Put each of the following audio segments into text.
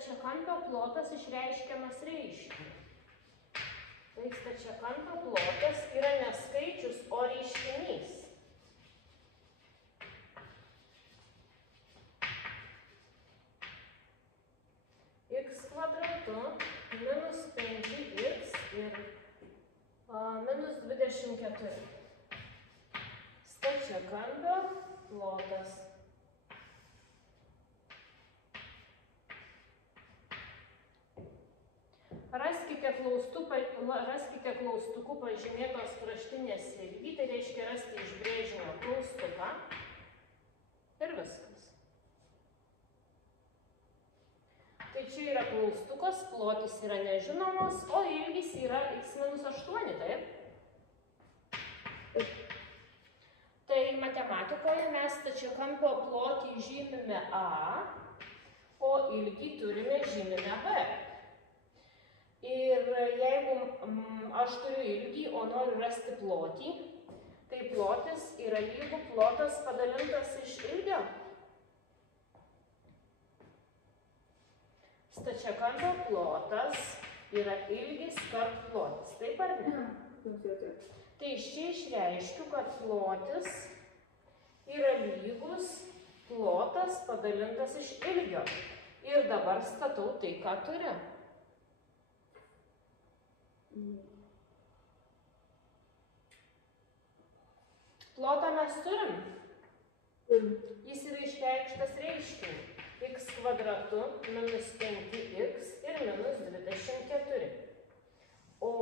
stačiakampio plotas išreiškiamas reiškiniu. Tai stačiakampio plotas yra ne skaičius, o reiškinys. X kvadratu minus 5x ir minus 24. Stačiakampio plotas. Raskite klaustuku pažymėtos kraštinės ilgį, tai reiškia rasti iš brėžinio klaustuką ir viskas. Tai čia yra klaustukas, plotis yra nežinomas, o ilgis yra x-8, taip? Tai matematikoje mes stačiakampio plotį žymime A, o ilgį turime žymime B. Ir jeigu aš turiu ilgį, o noriu rasti plotį, tai plotis yra lygu plotas padalintas iš ilgio. Stačiakampio plotas yra ilgis kart plotis, taip ar ne? Tai iš čia išreiškiu, kad plotis yra lygus plotas padalintas iš ilgio. Ir dabar statau tai, ką turiu. Plotą mes turim. Jis yra išreikštas reiškiniu. X kvadratu minus 5x ir minus 24. O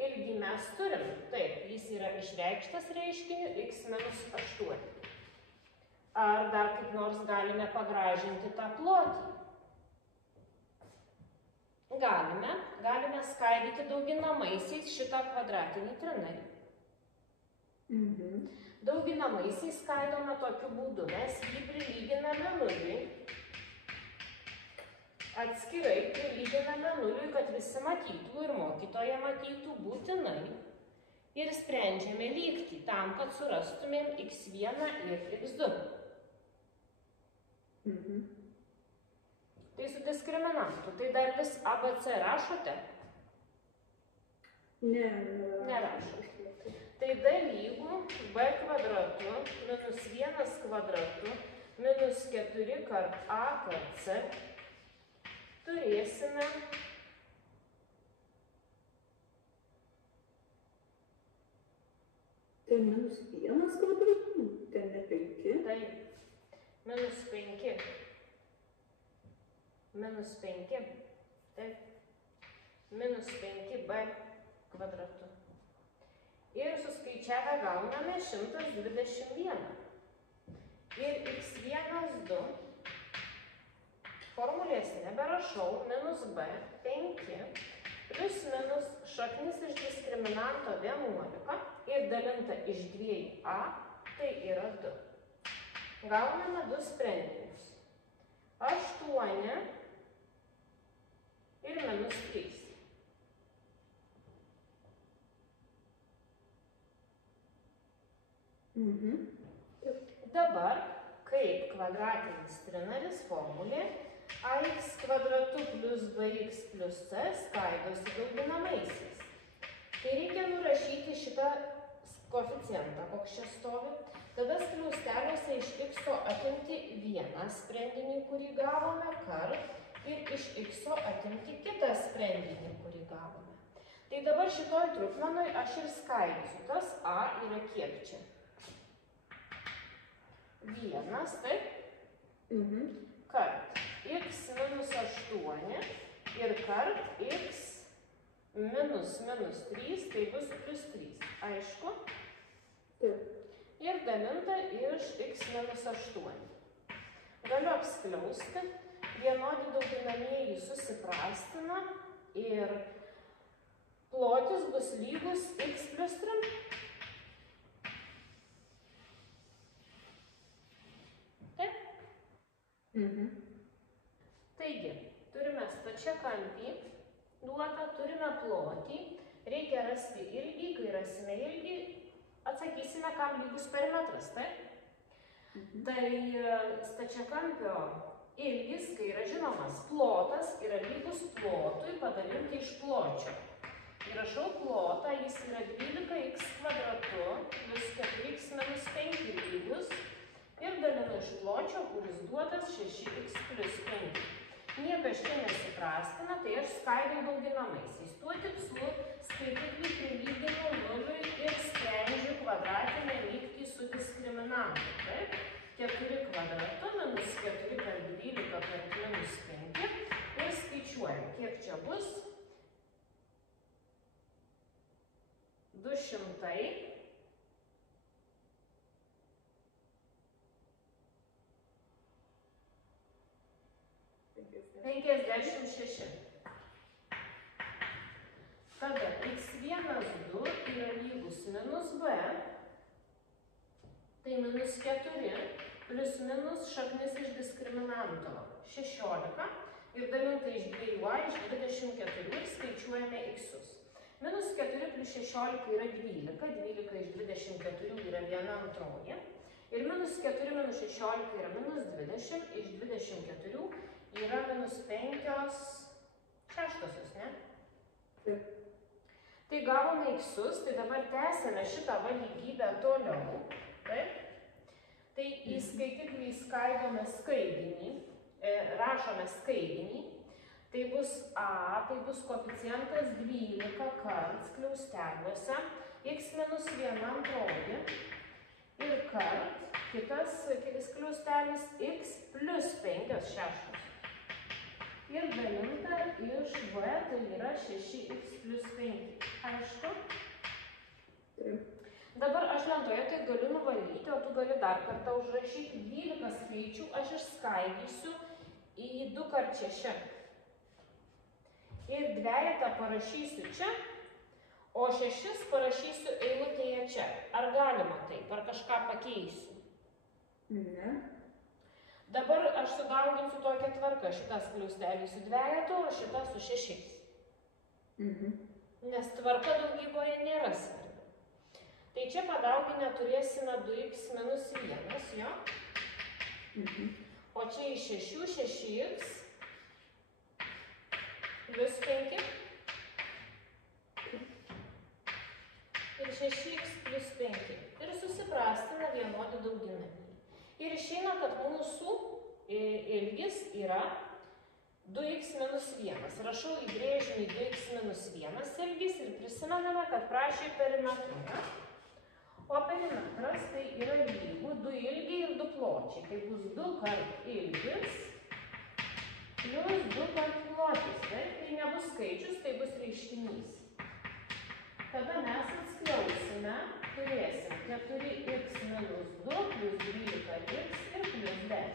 ilgį mes turim. Taip, jis yra išreikštas reiškiniu x minus 8. Ar dar kaip nors galime pagražinti tą plotį? Galime skaidyti dauginamaisiais šitą kvadratinį trinarį. Dauginamaisiais skaidome tokiu būdu. Mes jį prilyginame nuliui. Atskirai prilyginame nuliui, kad visi matytų ir mokytoja matytų būtinai. Ir sprendžiame lygtį tam, kad surastumėm x1 ir x2. Tai su diskriminantu. Tai dar vis ABC rašote? Ne. Nerašote. Tai d lygu b kvadratu minus 1 kvadratu minus 4 kart a kart c. Turėsime tai minus 1 kvadratu, tai ne 5. Taip, minus 5. Minus 5, taip, minus 5b kvadratu. Ir suskaičiavę gauname 121. Ir x1, 2, formulės neberašau, minus b, 5, plus minus šaknis iš diskriminanto 11 ir dalinta iš 2a, tai yra 2. Gauname 2 sprendinius. 8 ir minus 3. Dabar, kaip kvadratinis trinaris formulė, ax kvadratu plus bx plus c skaidosi dauginamaisiais. Tai reikia nurašyti šitą koeficientą, koks čia stovi. Tada skliausteliuose iš x atimti vieną sprendinį, kurį gavome, kart, ir iš x atimti kitą sprendinį, kurį gavome. Tai dabar šitoj trupmenoj aš ir skaidysiu. Tas a yra kiek čia? 1, taip? Kart x minus 8 ir kart x minus 3, tai bus plus 3. Aišku? Taip. Ir dalinta iš x minus 8. Galiu apskliausti, vienodi dauginamieji susiprastina ir plotis bus lygus x plus 3. Taip? Taigi, turime stačiakampį duotą, turime plotį, reikia rasti ilgį, kai rasime ilgį, atsakysime, kam lygus perimetras, taip? Tai stačiakampio ilgis, kai yra žinomas plotas, yra lygus plotui padalinti iš pločio. Įrašau plotą, jis yra 12x kvadratu plus 4x minus 5 lygus ir dalinu iš pločio, kuris duotas 6x plus 5. Niekas čia nesiprastina, tai aš skaidau dauginamaisiais. Tuo tikslu skaitiklį prilyginu nuliui ir sprendžiu kvadratinę lygtį su diskriminantu. Taip? 4 kvadratu minus 4 per 12 per minus 5 ir skaičiuojam, kiek čia bus. 200 56. Tada x1, 2 yra lygus minus b, tai minus 4 plus minus šaknis iš diskriminanto 16 ir dalinta iš 2a iš 24 ir skaičiuojame x-us. Minus 4 plus 16 yra 12, 12 iš 24 yra 1/2 ir minus 4 minus 16 yra minus 20, iš 24 yra minus 5/6, ne? Taip. Tai gavome x-us, tai dabar tęsime šitą lygybę toliau. Taip? Tai į skaitiklį skaidome skaidinį, rašome skaidinį. Tai bus a, tai bus koeficientas 12 kart skliausteliuose, x minus 1/2 ir kart kitas skliaustelis x plus 5/6. Ir dalinta iš v, tai yra 6x plus 5. Aišku? Taip. Dabar aš lentoje tai galiu nuvalyti, o tu gali dar kartą užrašyti 12 skaičių, aš išskaidysiu į 2 kart 6. Ir dvejetą parašysiu čia, o 6 parašysiu eilutėje čia. Ar galima taip, ar kažką pakeisiu? Ne. Dabar aš sudauginsiu tokią tvarką, šitą skliaustelį su dvejetu, o šitą su 6. Nes tvarka daugyboje nėra svarbi. Tai čia padauginę turėsime 2x minus 1, jo? O čia iš 6, 6x plus 5 ir 6x plus 5. Ir susiprastina vienodi dauginami. Ir išeina, kad mūsų ilgis yra 2x minus 1. Rašau į brėžinį 2x minus 1 ilgis ir prisimename, kad prašė perimetrų. O perimetras tai yra lygu 2 ilgiai ir 2 pločiai. Tai bus 2 kart ilgis plus 2 kart plotis. Tai nebus skaičius, tai bus reiškinys. Tada mes atskliausime, turėsim 4x minus 2 plus 12x ir plus 10.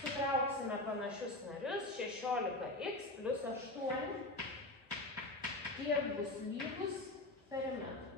Sutrauksime panašius narius, 16x plus 8, tiek bus lygus perimetras.